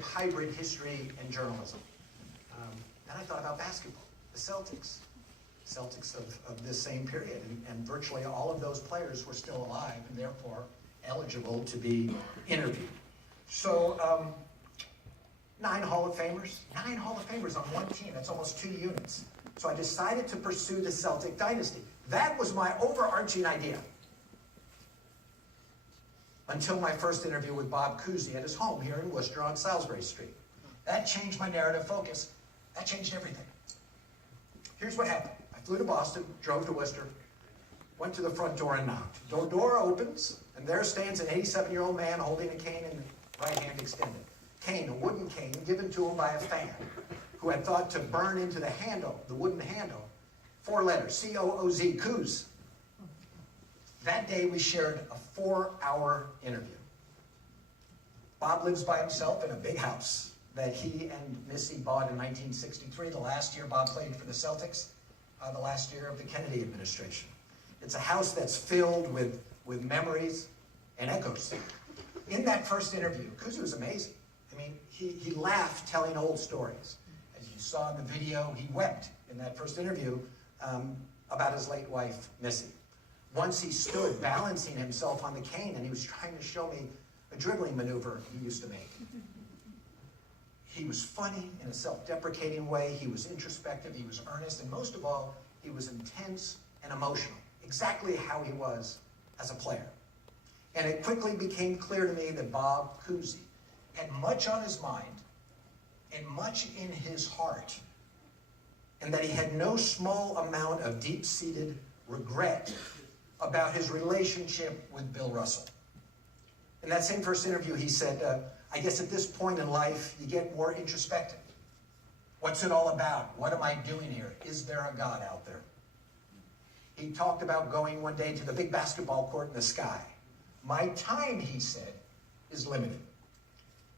of hybrid history and journalism. Then I thought about basketball, the Celtics. Celtics of this same period, and virtually all of those players were still alive and therefore eligible to be interviewed. So 9 Hall of Famers on one team. That's almost 2 units. So I decided to pursue the Celtic dynasty. That was my overarching idea. Until my first interview with Bob Cousy at his home here in Worcester on Salisbury Street. That changed my narrative focus. That changed everything. Here's what happened. I flew to Boston, drove to Worcester, went to the front door and knocked. The door opens, and there stands an 87-year-old man holding a cane in the right hand extended. Cane, a wooden cane given to him by a fan who had thought to burn into the handle, the wooden handle, 4 letters, C-O-O-Z, Coos. That day we shared a 4-hour interview. Bob lives by himself in a big house that he and Missy bought in 1963, the last year Bob played for the Celtics, the last year of the Kennedy administration. It's a house that's filled with memories and echoes. In that first interview, Cousy was amazing. I mean, he laughed telling old stories. As you saw in the video, he wept in that first interview about his late wife, Missy. Once he stood balancing himself on the cane and he was trying to show me a dribbling maneuver he used to make. He was funny in a self-deprecating way, he was introspective, he was earnest, and most of all, he was intense and emotional. Exactly how he was as a player. And it quickly became clear to me that Bob Cousy had much on his mind and much in his heart, and that he had no small amount of deep-seated regret about his relationship with Bill Russell. In that same first interview, he said, I guess at this point in life, you get more introspective. What's it all about? What am I doing here? Is there a God out there? He talked about going one day to the big basketball court in the sky. My time, he said, is limited.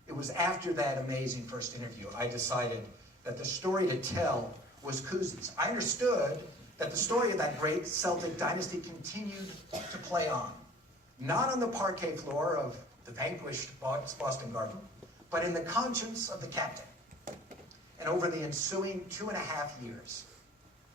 It was after that amazing first interview, I decided that the story to tell was Cousy's. I understood that the story of that great Celtic dynasty continued to play on. Not on the parquet floor of the vanquished Boston Garden, but in the conscience of the captain. And over the ensuing 2.5 years,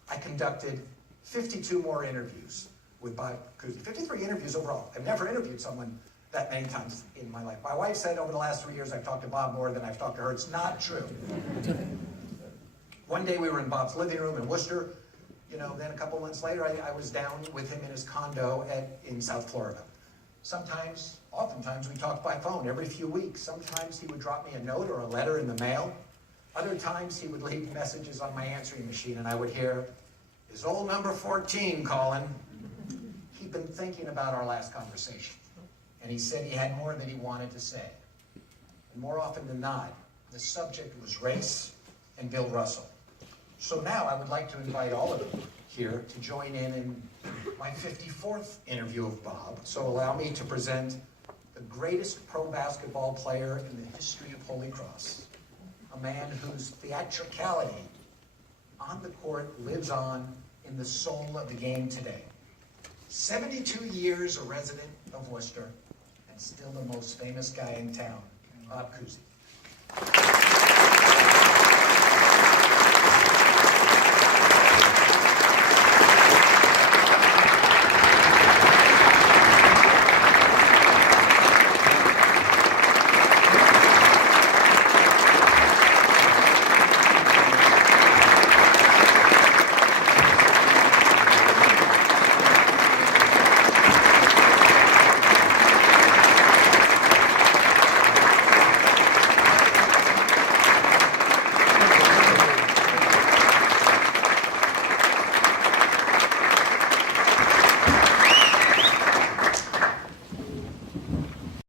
I conducted 52 more interviews with Bob Cousy. 53 interviews overall. I've never interviewed someone that many times in my life. My wife said over the last 3 years I've talked to Bob more than I've talked to her. It's not true. One day we were in Bob's living room in Worcester. You know, then a couple months later I was down with him in his condo in South Florida. Oftentimes we talked by phone every few weeks. Sometimes he would drop me a note or a letter in the mail. Other times he would leave messages on my answering machine and I would hear, "Is old number 14 calling?" He'd been thinking about our last conversation. And he said he had more that he wanted to say. And more often than not, the subject was race and Bill Russell. So now I would like to invite all of you here to join in my 54th interview of Bob. So allow me to present the greatest pro basketball player in the history of Holy Cross. A man whose theatricality on the court lives on in the soul of the game today. 72 years a resident of Worcester, and still the most famous guy in town, Bob Cousy.